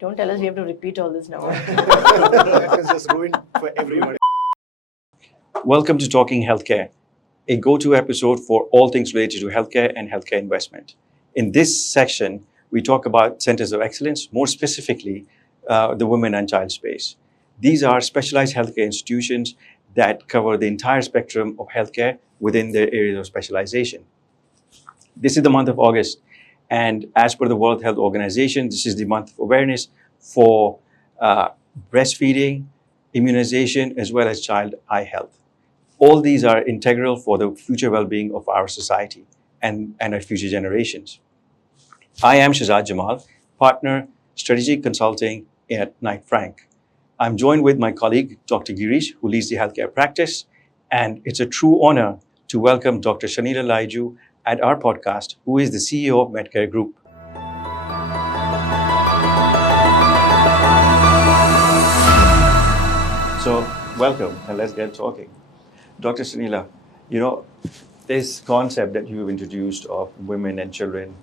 Don't tell us we have to repeat all this now. That was just ruined for everyone. Welcome to Talking Healthcare, a go-to episode for all things related to healthcare and healthcare investment. In this section, we talk about centers of excellence, more specifically, the women and child space. These are specialized healthcare institutions that cover the entire spectrum of healthcare within their areas of specialization. This is the month of August, and as per the World Health Organization, this is the month of awareness for breastfeeding, immunization, as well as child eye health. All these are integral for the future well-being of our society and our future generations. I am Shehzad Jamal, partner strategic consulting at Knight Frank. I'm joined with my colleague, Dr. Gireesh, who leads the healthcare practice, and it's a true honor to welcome Dr. Shanila Laiju at our podcast, who is the CEO of Medcare Group. So, welcome, and let's get talking. Dr. Shanila, this concept that you've introduced of women and children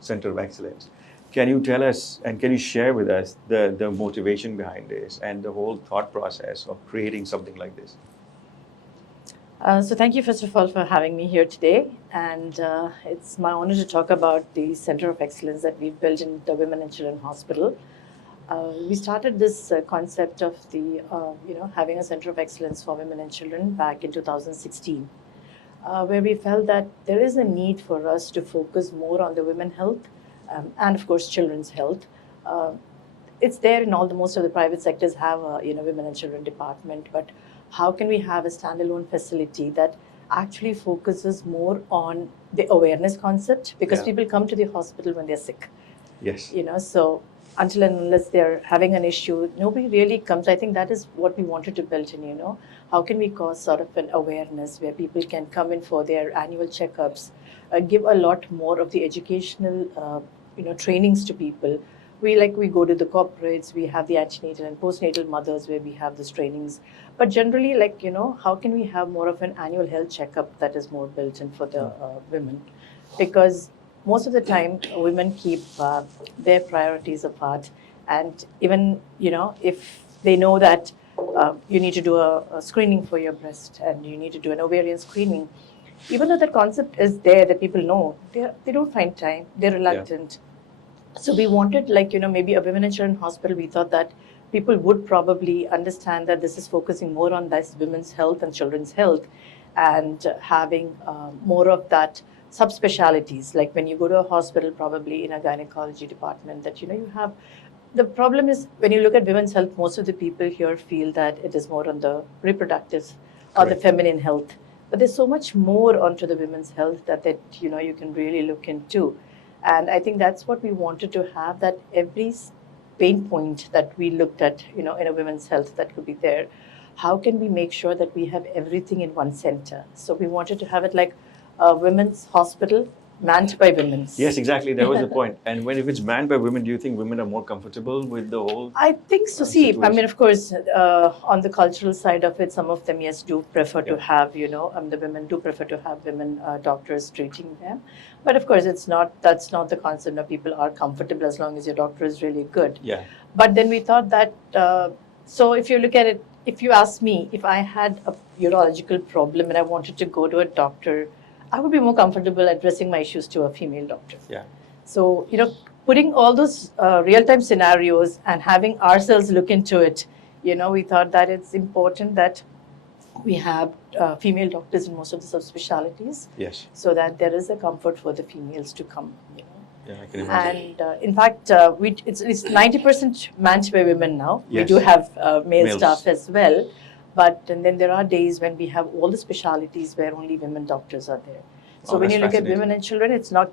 center of excellence, can you tell us and can you share with us the motivation behind this and the whole thought process of creating something like this? So thank you, first of all, for having me here today. And it's my honor to talk about the Center of Excellence that we've built in the Women and Children Hospital. We started this concept of the, having a Center of Excellence for Women and Children back in 2016, where we felt that there is a need for us to focus more on the women's health and, of course, children's health. It's there in most of the private sectors have a women and children department, but how can we have a standalone facility that actually focuses more on the awareness concept? Because people come to the hospital when they're sick. Yes. So until and unless they're having an issue, nobody really comes. I think that is what we wanted to build in, How can we cause sort of an awareness where people can come in for their annual checkups, give a lot more of the educational, trainings to people. We go to the corporates, we have the antenatal and postnatal mothers where we have these trainings. But generally, how can we have more of an annual health checkup that is more built in for the women? Because most of the time, women keep their priorities apart. And even, if they know that you need to do a screening for your breast and you need to do an ovarian screening, even though the concept is there that people know, they don't find time, they're reluctant. Yeah. So we wanted, maybe a women and children hospital. We thought that people would probably understand that this is focusing more on this women's health and children's health and having more of that subspecialties. Like when you go to a hospital, probably in a gynecology department, that, you have. The problem is when you look at women's health, most of the people here feel that it is more on the reproductive or the feminine health. But there's so much more onto the women's health that you can really look into. And I think that's what we wanted to have, that every pain point that we looked at, in a women's health that could be there, how can we make sure that we have everything in one center? So we wanted to have it like a women's hospital manned by women. Yes, exactly. That was the point. And if it's manned by women, do you think women are more comfortable with the whole? I think so. See, situation? I mean, of course, on the cultural side of it, some of them, yes, do prefer to have, the women do prefer to have women doctors treating them. But of course, that's not the concept that people are comfortable as long as your doctor is really good. Yeah. But then we thought that, so if you look at it, if you ask me, if I had a urological problem and I wanted to go to a doctor, I would be more comfortable addressing my issues to a female doctor. Yeah. So, putting all those real-time scenarios and having ourselves look into it, we thought that it's important that we have female doctors in most of the subspecialties. Yes. So that there is a comfort for the females to come. Yeah, I can imagine. And in fact, it's 90% manned by women now. Yes. We do have male staff as well. And then there are days when we have all the specialities where only women doctors are there. So when you look at women and children, it's not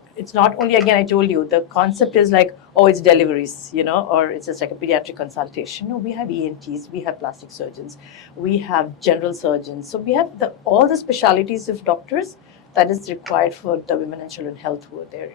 only, again, I told you, the concept is like, it's deliveries, or it's just like a pediatric consultation. No, we have ENTs, we have plastic surgeons, we have general surgeons. So we have all the specialities of doctors that is required for the women and children health who are there.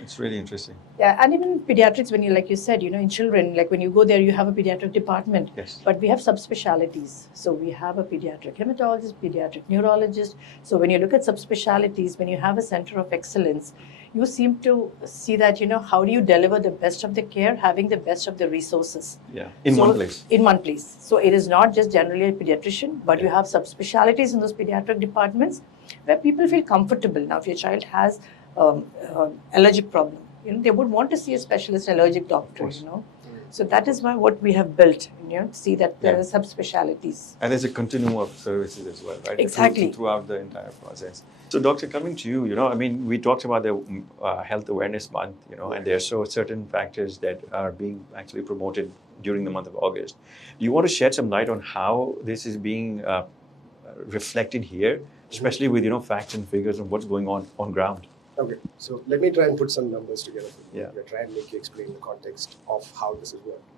It's really interesting. Yeah, and even pediatrics, when like you said, in children, like when you go there, you have a pediatric department. Yes. But we have subspecialties. So we have a pediatric hematologist, pediatric neurologist. So when you look at subspecialties, when you have a center of excellence, you seem to see that, how do you deliver the best of the care, having the best of the resources. Yeah, in one place. In one place. So it is not just generally a pediatrician, but you have subspecialties in those pediatric departments where people feel comfortable. Now, if your child has allergic problem, they would want to see a specialist allergic doctor, So that is why what we have built, see that there are subspecialties. And there's a continuum of services as well, right? Exactly. Throughout the entire process. So, Doctor, coming to you, we talked about the Health Awareness Month, and there are certain factors that are being actually promoted during the month of August. Do you want to shed some light on how this is being reflected here, especially with, facts and figures of what's going on ground? Okay, so let me try and put some numbers together for you. Yeah. Try and make you explain the context of how this is working.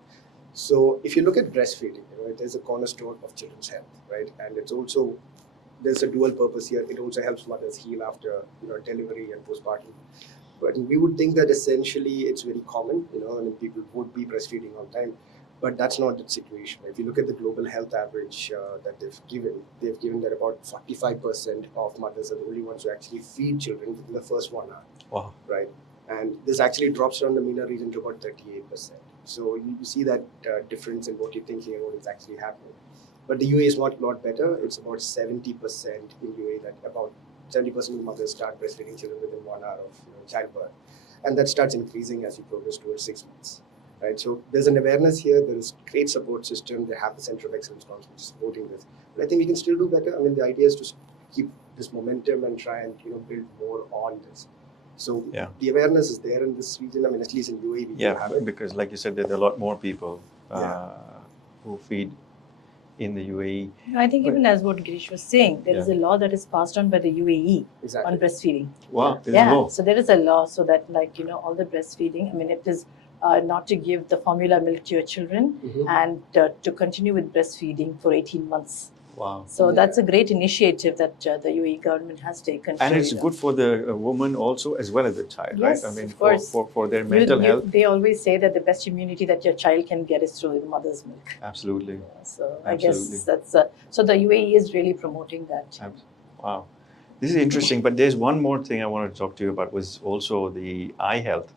So if you look at breastfeeding, it is a cornerstone of children's health, right? And it's also, there's a dual purpose here. It also helps mothers heal after, delivery and postpartum. But we would think that essentially it's very common, and people would be breastfeeding all the time. But that's not the situation. If you look at the global health average that they've given that about 45% of mothers are the only ones who actually feed children within the first 1 hour. Wow. Right? And this actually drops around the MENA region to about 38%. So you see that difference in what you're thinking and what is actually happening. But the UAE is not a lot better. It's about 70% in UAE that about 70% of mothers start breastfeeding children within 1 hour of childbirth. And that starts increasing as you progress towards 6 months. Right, so there's an awareness here. There is great support system. They have the Center of Excellence constantly supporting this. But I think we can still do better. I mean, the idea is to keep this momentum and try and build more on this. So the awareness is there in this region. I mean, at least in UAE, we do have it. Because like you said, there are a lot more people who feed in the UAE. I think even as what Gireesh was saying, there is a law that is passed on by the UAE on breastfeeding. Wow, there's a law. So there is a law so that all the breastfeeding, I mean, it is not to give the formula milk to your children and to continue with breastfeeding for 18 months. Wow. So that's a great initiative that the UAE government has taken. And it's good for the woman also as well as the child, yes, right? I mean, of course. For their mental health. They always say that the best immunity that your child can get is through the mother's milk. Absolutely. So I guess that's, so the UAE is really promoting that. Wow. This is interesting, but there's one more thing I want to talk to you about was also the eye health.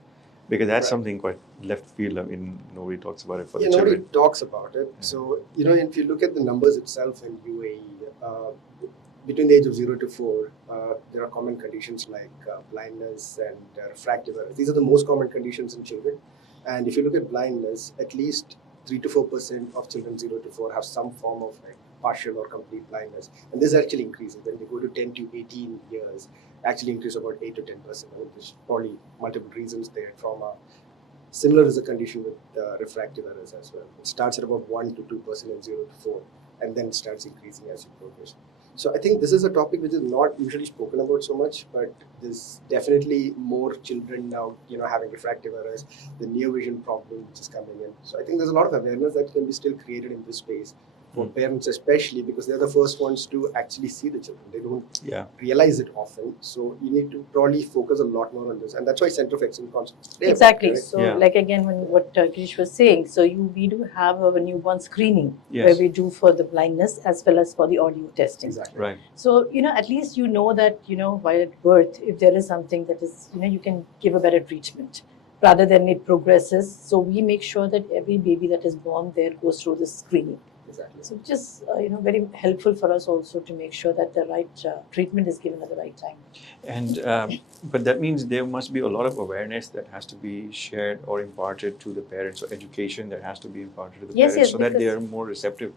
Because that's something quite left field. I mean, nobody talks about it for the children. Nobody talks about it. So, if you look at the numbers itself in UAE, between the age of 0 to 4, there are common conditions like blindness and refractive errors. These are the most common conditions in children. And if you look at blindness, at least 3 to 4% of children 0 to 4 have some form of partial or complete blindness. And this actually increases. When they go to 10 to 18 years, actually increase about 8 to 10%. There's probably multiple reasons there. Trauma. Similar is the condition with refractive errors as well. It starts at about 1 to 2% in 0 to 4, and then it starts increasing as you progress. So I think this is a topic which is not usually spoken about so much, but there's definitely more children now, having refractive errors, the near vision problem which is coming in. So I think there's a lot of awareness that can be still created in this space. For parents especially, because they're the first ones to actually see the children. They don't realize it often. So you need to probably focus a lot more on this. And that's why Center of Excellence Consultancy. Exactly. Right? So like again, what Gireesh was saying, so we do have a newborn screening where we do for the blindness as well as for the audio testing. Exactly. Right. So, at least that, while at birth, if there is something that is, you can give a better treatment rather than it progresses. So we make sure that every baby that is born there goes through this screening. Exactly. So just very helpful for us also to make sure that the right treatment is given at the right time. And but that means there must be a lot of awareness that has to be shared or imparted to the parents, or education that has to be imparted to the parents so that they are more receptive.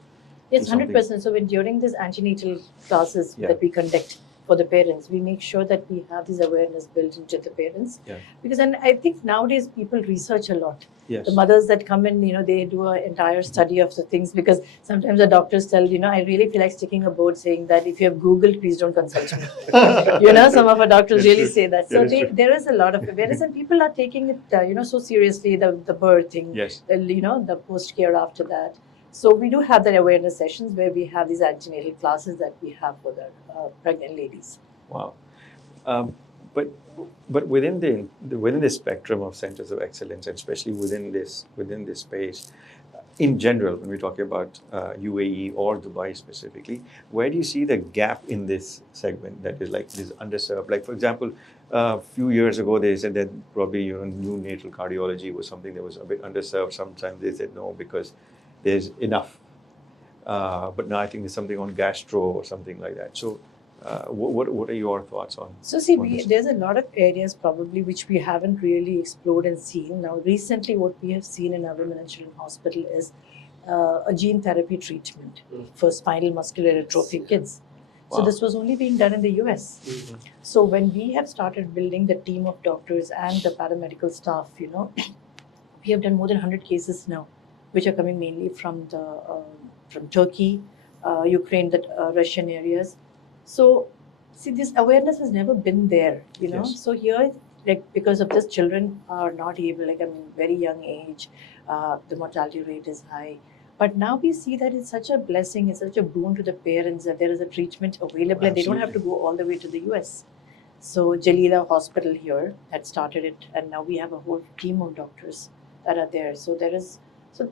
Yes, 100%. So during these antenatal classes that we conduct for the parents, we make sure that we have this awareness built into the parents. Because then I think nowadays people research a lot. The mothers that come in, they do an entire study of the things, because sometimes the doctors tell, I really feel like sticking a board saying that if you have Googled, please don't consult me. Some of our doctors really say that. So there is a lot of awareness, and people are taking it, so seriously, the birthing, the post-care after that. So we do have the awareness sessions where we have these antenatal classes that we have for the pregnant ladies. Wow. But within the spectrum of centers of excellence, and especially within this space, in general, when we're talking about UAE or Dubai specifically, where do you see the gap in this segment that is like this underserved? Like, for example, a few years ago, they said that probably neonatal cardiology was something that was a bit underserved. Sometimes they said no because there's enough. But now I think there's something on gastro or something like that. So, what are your thoughts on? So see, on this? there's a lot of areas probably which we haven't really explored and seen. Now, recently, what we have seen in our Women and Children Hospital is a gene therapy treatment for spinal muscular atrophy kids. So Wow. this was only being done in the US. So when we have started building the team of doctors and the paramedical staff, we have done more than 100 cases now, which are coming mainly from from Turkey, Ukraine, the Russian areas. So, see, this awareness has never been there, Yes. So here, like because of this, children are not able, like very young age, the mortality rate is high. But now we see that it's such a blessing, it's such a boon to the parents that there is a treatment available and they don't have to go all the way to the US. So Jalila Hospital here had started it, and now we have a whole team of doctors that are there. So there is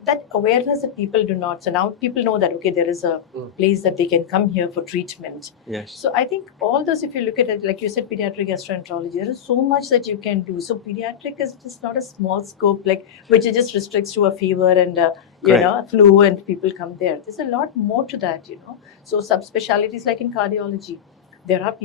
that awareness that people do not. So now people know that okay, there is a place that they can come here for treatment. Yes. So I think all this, if you look at it, like you said, pediatric gastroenterology, there is so much that you can do. So pediatric is just not a small scope, like which it just restricts to a fever and flu, and people come there. There's a lot more to that, So subspecialties like in cardiology, there are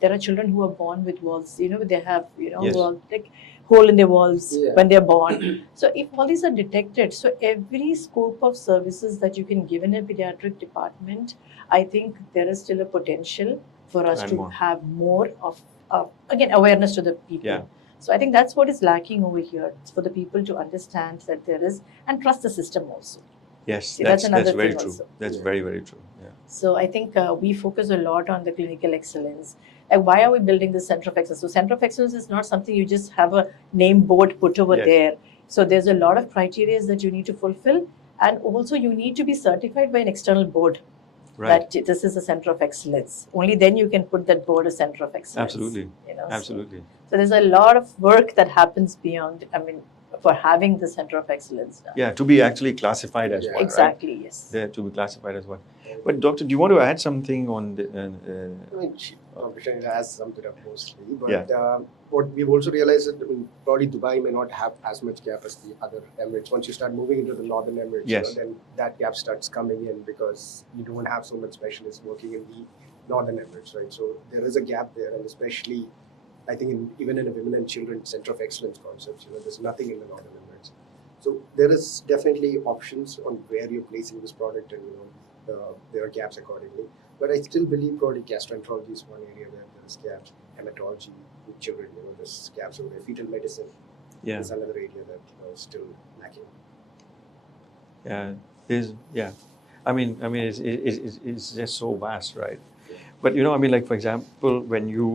there are children who are born with walls, they have, Yes. like hole in their walls Yeah. when they're born. So if all these are detected, so every scope of services that you can give in a pediatric department, I think there is still a potential for us And to more. have more of, again, awareness to the people. Yeah. So I think that's what is lacking over here. It's for the people to understand that there is, and trust the system also. Yes, See, that's another very thing true. also. That's Yeah. very, very true. Yeah. So I think we focus a lot on the clinical excellence. Like, why are we building the Center of Excellence? So Center of Excellence is not something you just have a name board put over Yes. there. So there's a lot of criteria that you need to fulfill, and also you need to be certified by an external board Right. that this is a Center of Excellence. Only then you can put that board a Center of Excellence. Absolutely. So Absolutely. there's a lot of work that happens beyond. For having the Center of Excellence. Yeah, to be actually classified as Yeah. one, Exactly. Yes. right? To be classified as one. But doctor, do you want to add something on the? I mean, competition has summed it up mostly, but Yeah. what we've also realized is that probably Dubai may not have as much gap as the other Emirates. Once you start moving into the northern Emirates, Yes. then that gap starts coming in because you don't have so much specialists working in the northern Emirates, right? So there is a gap there, and especially, I think, even in a women and children center of excellence concept, there's nothing in the northern Emirates. So there is definitely options on where you're placing this product, and there are gaps accordingly. But I still believe probably gastroenterology is one area where there is gaps. Hematology with children, there's gaps over there. Fetal medicine Yeah. is another area that is still lacking. Yeah. It's just so vast, right? But like for example, when you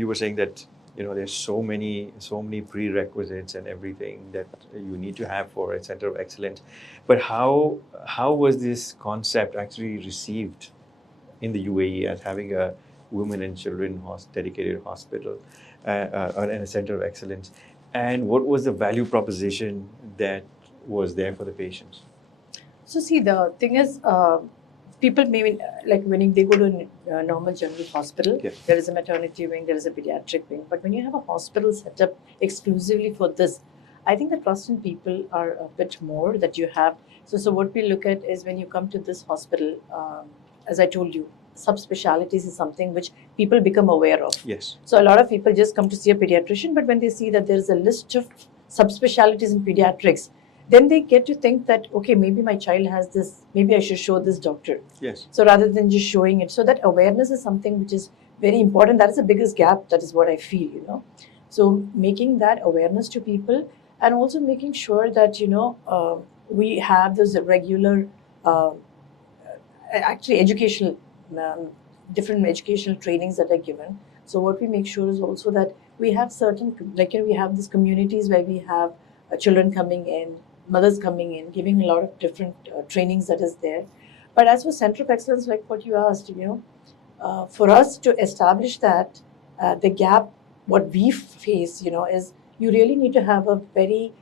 you were saying that there's so many prerequisites and everything that you need to have for a center of excellence. But how was this concept actually received in the UAE as having a women and children dedicated hospital and a center of excellence? And what was the value proposition that was there for the patients? So see, the thing is, people maybe like when they go to a normal general hospital, Yeah. there is a maternity wing, there is a pediatric wing. But when you have a hospital set up exclusively for this, I think the trust in people are a bit more that you have. So what we look at is when you come to this hospital, as I told you, subspecialties is something which people become aware of. Yes. So a lot of people just come to see a pediatrician, but when they see that there is a list of subspecialties in pediatrics, then they get to think that, okay, maybe my child has this, maybe I should show this doctor. Yes. So rather than just showing it, so that awareness is something which is very important. That is the biggest gap. That is what I feel, So making that awareness to people, and also making sure that, we have those regular, actually educational, different educational trainings that are given. So what we make sure is also that we have certain, we have these communities where we have children coming in, mothers coming in, giving a lot of different trainings that is there. But as for Center of Excellence, like what you asked, for us to establish that, the gap, what we face, is you really need to have a very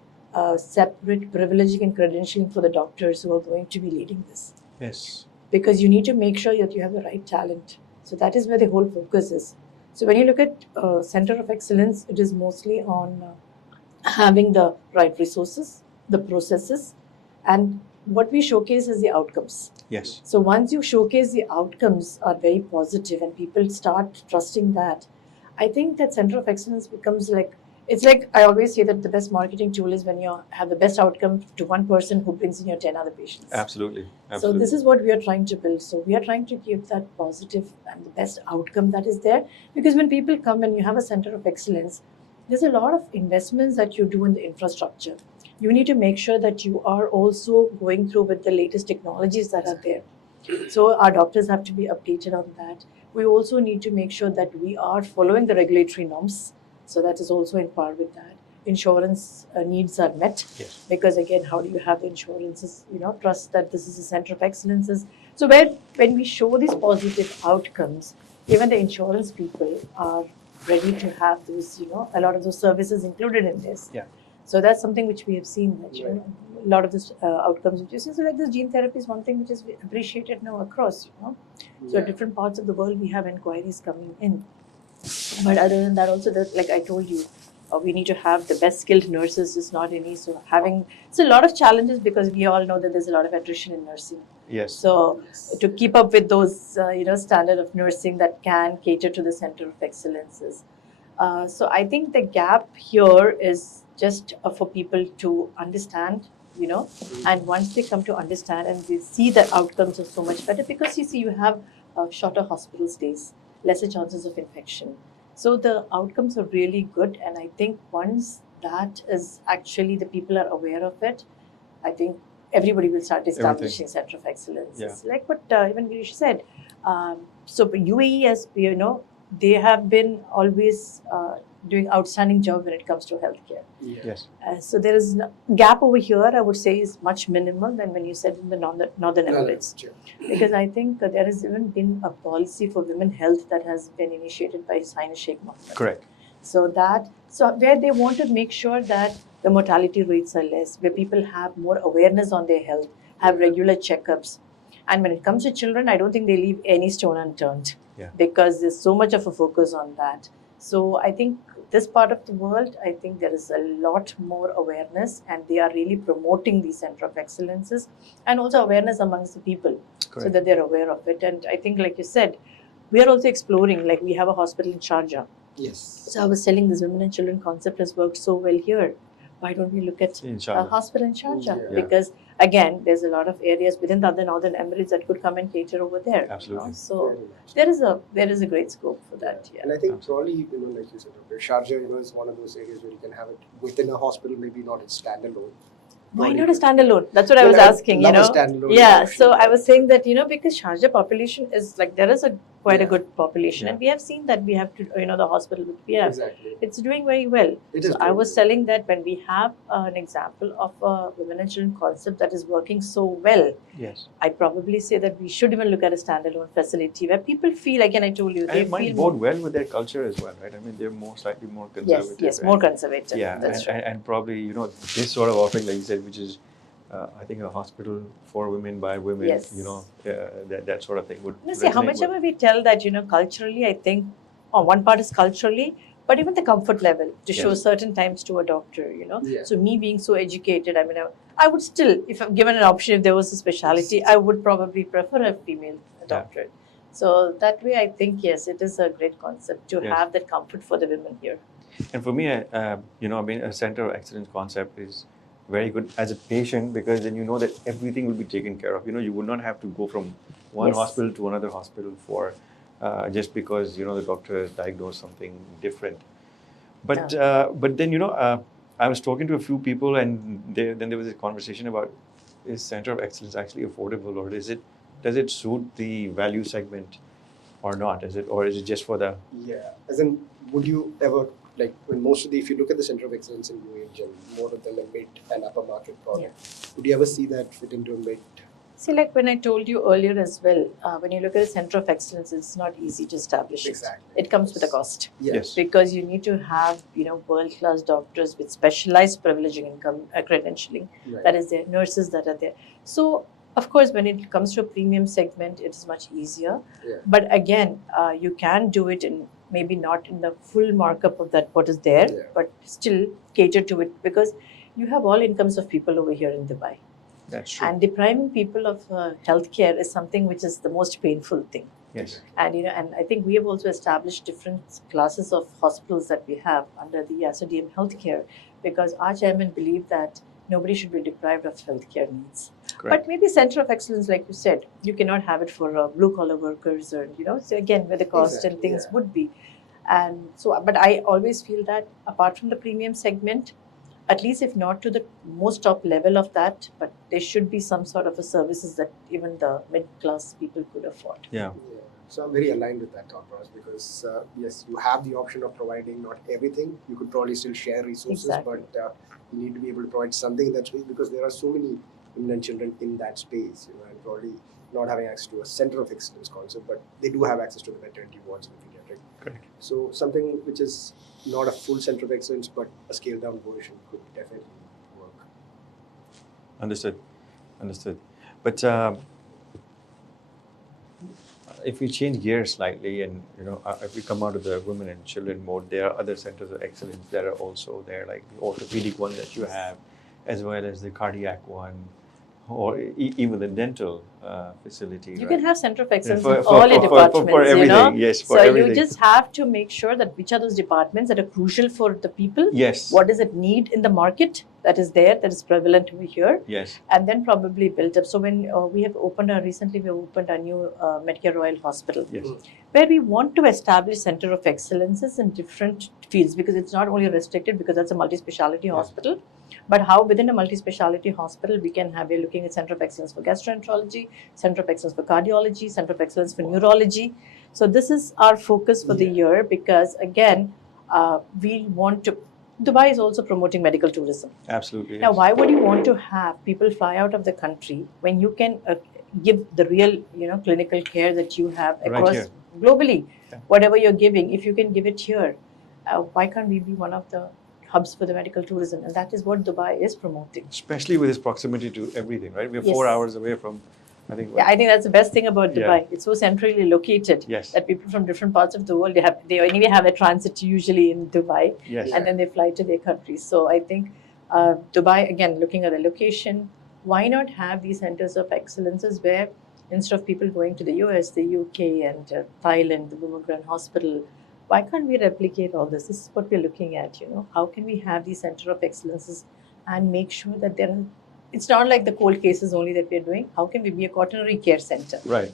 separate privileging and credentialing for the doctors who are going to be leading this. Yes. Because you need to make sure that you have the right talent. So that is where the whole focus is. So when you look at Center of Excellence, it is mostly on having the right resources, the processes, and what we showcase is the outcomes. Yes. So once you showcase the outcomes are very positive and people start trusting that, I think that Center of Excellence becomes like, it's like I always say that the best marketing tool is when you have the best outcome to one person who brings in your 10 other patients. Absolutely. So Absolutely. this is what we are trying to build. So we are trying to give that positive and the best outcome that is there. Because when people come and you have a Center of Excellence, there's a lot of investments that you do in the infrastructure. You need to make sure that you are also going through with the latest technologies that are there. So our doctors have to be updated on that. We also need to make sure that we are following the regulatory norms. So that is also in par with that. Insurance needs are met. Yes. Because again, how do you have the insurances, trust that this is a Center of Excellences. So when we show these positive outcomes, even the insurance people are ready to have those, a lot of those services included in this. Yeah. So that's something which we have seen, that Right. a lot of this outcomes which you see. So like this gene therapy is one thing which is appreciated now across, So Yeah. different parts of the world we have inquiries coming in. But other than that, also that, like I told you, we need to have the best skilled nurses. Is not any. So a lot of challenges because we all know that there's a lot of attrition in nursing. Yes. So to keep up with those, standard of nursing that can cater to the Center of Excellences. So I think the gap here is just for people to understand, and once they come to understand and they see the outcomes are so much better, because you see you have shorter hospital stays, lesser chances of infection. So the outcomes are really good, and I think once that is actually the people are aware of it, I think everybody will start establishing Center of Excellence. Yeah. Like what even Gireesh said. So UAE, as you know, they have been always doing outstanding job when it comes to healthcare. Yeah. Yes. So there is no gap over here. I would say is much minimal than when you said in the northern Emirates. Sure. Because I think there has even been a policy for women health that has been initiated by His Highness Sheikh Mohammed. Correct. So where they want to make sure that the mortality rates are less, where people have more awareness on their health, have regular checkups. And when it comes to children, I don't think they leave any stone unturned. Yeah. Because there's so much of a focus on that. So I think this part of the world, I think there is a lot more awareness, and they are really promoting the Center of Excellences, and also awareness amongst the people. Correct. So that they're aware of it. And I think, like you said, we are also exploring, like we have a hospital in Sharjah. Yes. So I was telling this women and children concept has worked so well here. Why don't we look at In a Sharjah. hospital in Sharjah? Yeah. Because again, there's a lot of areas within the other northern Emirates that could come and cater over there. Absolutely. So Very much. there is a great scope for that. Yeah. And I think Absolutely. probably, like you said, Sharjah, is one of those areas where you can have it within a hospital, maybe not as standalone. Why Probably not a could- standalone? That's what I Yeah, was I'd asking, love a standalone Yeah, option, so I yeah. was saying that, because Sharjah population is like, there is quite a Yeah. good population. Yeah. And we have seen that we have to, the hospital which we have. Exactly. It's doing very well. It is So I doing was very telling that when we have an example of a women and children concept that is working so well, Yes. I probably say that we should even look at a standalone facility where people feel, again, I told you, And they it might feel bode well with their culture as well, right? I mean, they're slightly more conservative. yes, and- more conservative. Yeah, That's right. and probably, this sort of offering, like you said, which is, I think, a hospital for women by women, Yes. that sort of thing would See, how resonate much well. ever we tell that, culturally, I think, one part is culturally, but even the comfort level to show Yes. certain times to a doctor, Yeah. So me being so educated, I mean, I would still, if I'm given an option, if there was a specialty, I would probably prefer a female doctor. So that way, I think, yes, it is a great concept to Yes. have that comfort for the women here. And for me, a center of excellence concept is very good as a patient, because then you know that everything will be taken care of. You would not have to go from one Yes. hospital to another hospital for just because the doctor has diagnosed something different. But then I was talking to a few people, and then there was a conversation about, is Center of Excellence actually affordable, or does it suit the value segment or not? Is it just for the Yeah. As in, would you ever, like, when if you look at the Center of Excellence in UAE, more of them are mid and upper market product, would you ever see that fit into a mid See, like when I told you earlier as well, when you look at a center of excellence, it's not easy to establish it. Exactly. It comes with a cost. Yes. Because you need to have, world-class doctors with specialized privileging income credentialing. Right. That is there, nurses that are there. So, of course, when it comes to a premium segment, it is much easier. Yeah. But again, you can do it in maybe not in the full markup of that what is there, Yeah. but still cater to it because you have all incomes of people over here in Dubai. That's true. And depriving people of healthcare is something which is the most painful thing. Yes. And and I think we have also established different classes of hospitals that we have under the SODM healthcare because our chairman believed that nobody should be deprived of healthcare needs. Correct. But maybe center of excellence, like you said, you cannot have it for blue collar workers or so again where the cost Exactly, and things yeah. would be. And so, but I always feel that apart from the premium segment, at least if not to the most top level of that, but there should be some sort of a services that even the mid-class people could afford. Yeah. Yeah. So I'm very aligned with that thought process because yes, you have the option of providing not everything. You could probably still share resources, Exactly. but you need to be able to provide something that's because there are so many immigrant children in that space, and probably not having access to a center of excellence concept, but they do have access to the maternity wards and the pediatric. Correct. So something which is not a full center of excellence, but a scaled down version could definitely work. Understood. But if we change gears slightly and if we come out of the women and children mode, there are other centers of excellence that are also there, like the orthopedic one that you have, as well as the cardiac one, or even the dental facility. You right? can have center of excellence For- in for- all your for- departments, for everything, yes, for so everything. you just have to make sure that which are those departments that are crucial for the people. Yes. What does it need in the market that is there, that is prevalent over here, Yes. and then probably build up. So when we have recently we opened a new Medcare Royal Hospital, Yes. where we want to establish center of excellences in different fields because it's not only restricted because that's a multi-speciality hospital, but how within a multi-speciality hospital we can have, we're looking at center of excellence for gastroenterology, center of excellence for cardiology, center of excellence for neurology. So this is our focus for the year because again, we want to, Dubai is also promoting medical tourism. Absolutely. Now, yes. why would you want to have people fly out of the country when you can give the real, clinical care that you have Right across here. globally? Yeah. Whatever you're giving, if you can give it here, why can't we be one of the hubs for the medical tourism? And that is what Dubai is promoting. Especially with its proximity to everything, right? We're Yes. 4 hours away from, I think. Yeah, I think that's the best thing about Yeah. Dubai. It's so centrally located Yes. that people from different parts of the world they anyway have a transit usually in Dubai, Yes. and then they fly to their countries. So I think Dubai, again, looking at the location, why not have these centers of excellences where instead of people going to the US, the UK, and Thailand, the Bumrungrad Hospital, why can't we replicate all this? This is what we're looking at. How can we have these center of excellences and make sure that there are? It's not like the cold cases only that we're doing. How can we be a quaternary care center? Right.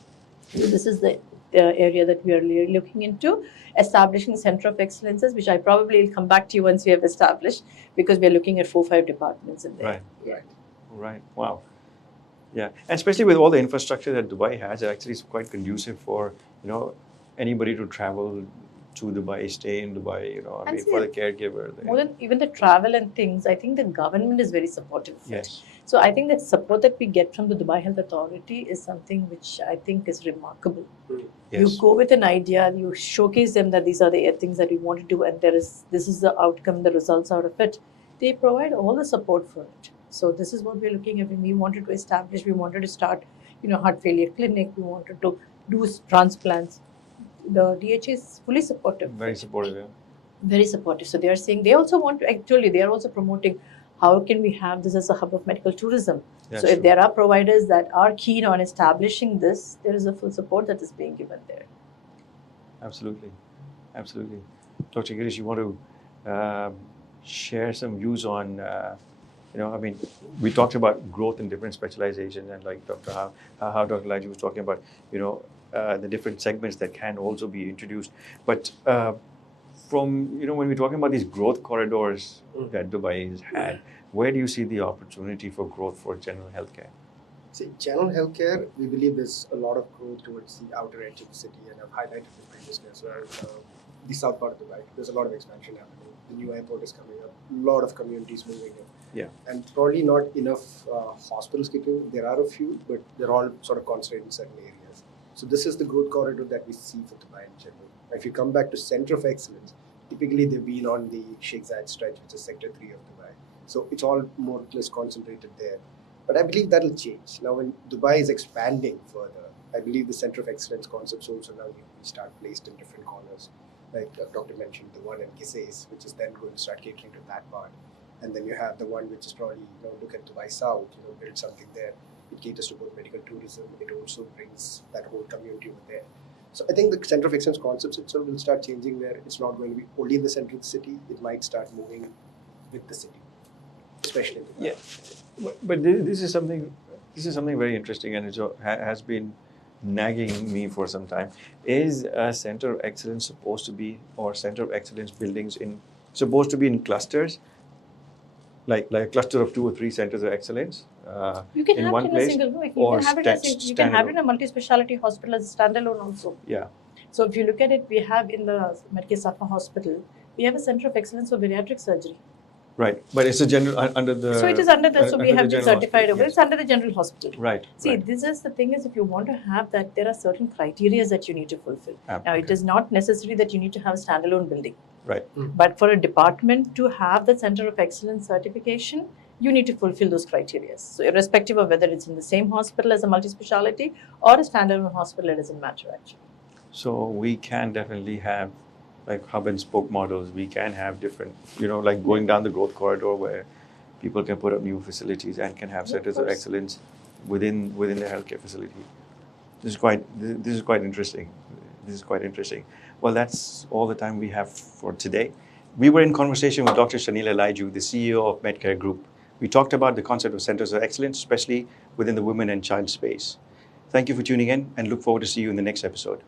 So this is the area that we are really looking into, establishing center of excellences, which I probably will come back to you once we have established, because we are looking at 4-5 departments in there. Right. Right. Right. Wow. Yeah, and especially with all the infrastructure that Dubai has, it actually is quite conducive for anybody to travel to Dubai, stay in Dubai. I And mean, see, for the caregiver. More than even the travel and things, I think the government is very supportive of it. Yes. So I think that support that we get from the Dubai Health Authority is something which I think is remarkable. Yes. You go with an idea, you showcase them that these are the things that we want to do, and this is the outcome, the results out of it. They provide all the support for it. So this is what we're looking at. When we wanted to establish, we wanted to start, heart failure clinic. We wanted to do transplants. The DHA is fully supportive. Very supportive. Yeah. Very supportive. So they are saying they also want to. Actually, they are also promoting. How can we have this as a hub of medical tourism? That's So if true. there are providers that are keen on establishing this, there is a full support that is being given there. Absolutely. Absolutely. Dr. Gireesh, you want to share some views on, I mean, we talked about growth in different specializations and like how Dr. Laiju was talking about, the different segments that can also be introduced. But from, when we're talking about these growth corridors that Dubai has had, where do you see the opportunity for growth for general healthcare? See, general healthcare, we believe there's a lot of growth towards the outer edge of the city, and I've highlighted it previously as well. The south part of Dubai, there's a lot of expansion happening. The new airport is coming up, a lot of communities moving in. Yeah. And probably not enough hospitals kicking. There are a few, but they're all sort of concentrated in certain areas. So this is the growth corridor that we see for Dubai in general. If you come back to center of excellence, typically they've been on the Shehzad stretch, which is sector 3 of Dubai. So it's all more or less concentrated there. But I believe that'll change. Now when Dubai is expanding further, I believe the center of excellence concepts also now need to start placed in different corners. Like Doctor mentioned, the one in Gireesh, which is then going to start catering to that part. And then you have the one which is probably, look at Dubai South, build something there. It caters to both medical tourism. It also brings that whole community over there. So I think the center of excellence concepts itself will start changing where it's not going to be only in the center of the city. It might start moving with the city, especially in Dubai. Yeah, but this is something very interesting, and it has been nagging me for some time. Is a center of excellence supposed to be, or center of excellence buildings supposed to be in clusters, like a cluster of 2 or 3 centers of excellence You can in have one it in a place, single room. You or can have it as you can have it in a multi-speciality hospital as a standalone also. Yeah. So if you look at it, we have in the Medcare Safa hospital, we have a center of excellence for bariatric surgery. Right, but it's a general under the. So it is under that. So we under have the been general certified hospital, over. yes. It's under the general hospital. Right. See, right. this is the thing is if you want to have that, there are certain criteria that you need to fulfill. Now, it Okay. is not necessary that you need to have a standalone building. Right. But for a department to have the Center of Excellence certification, you need to fulfill those criteria. So irrespective of whether it's in the same hospital as a multi-speciality or a standalone hospital, it doesn't matter actually. So we can definitely have like hub and spoke models. We can have different, like going down the growth corridor where people can put up new facilities and can have Yeah, centers of of course. excellence within the healthcare facility. This is quite interesting. This is quite interesting. Well, that's all the time we have for today. We were in conversation with Dr. Shanila Laiju, the CEO of Medcare Group. We talked about the concept of centers of excellence, especially within the women and child space. Thank you for tuning in, and look forward to see you in the next episode.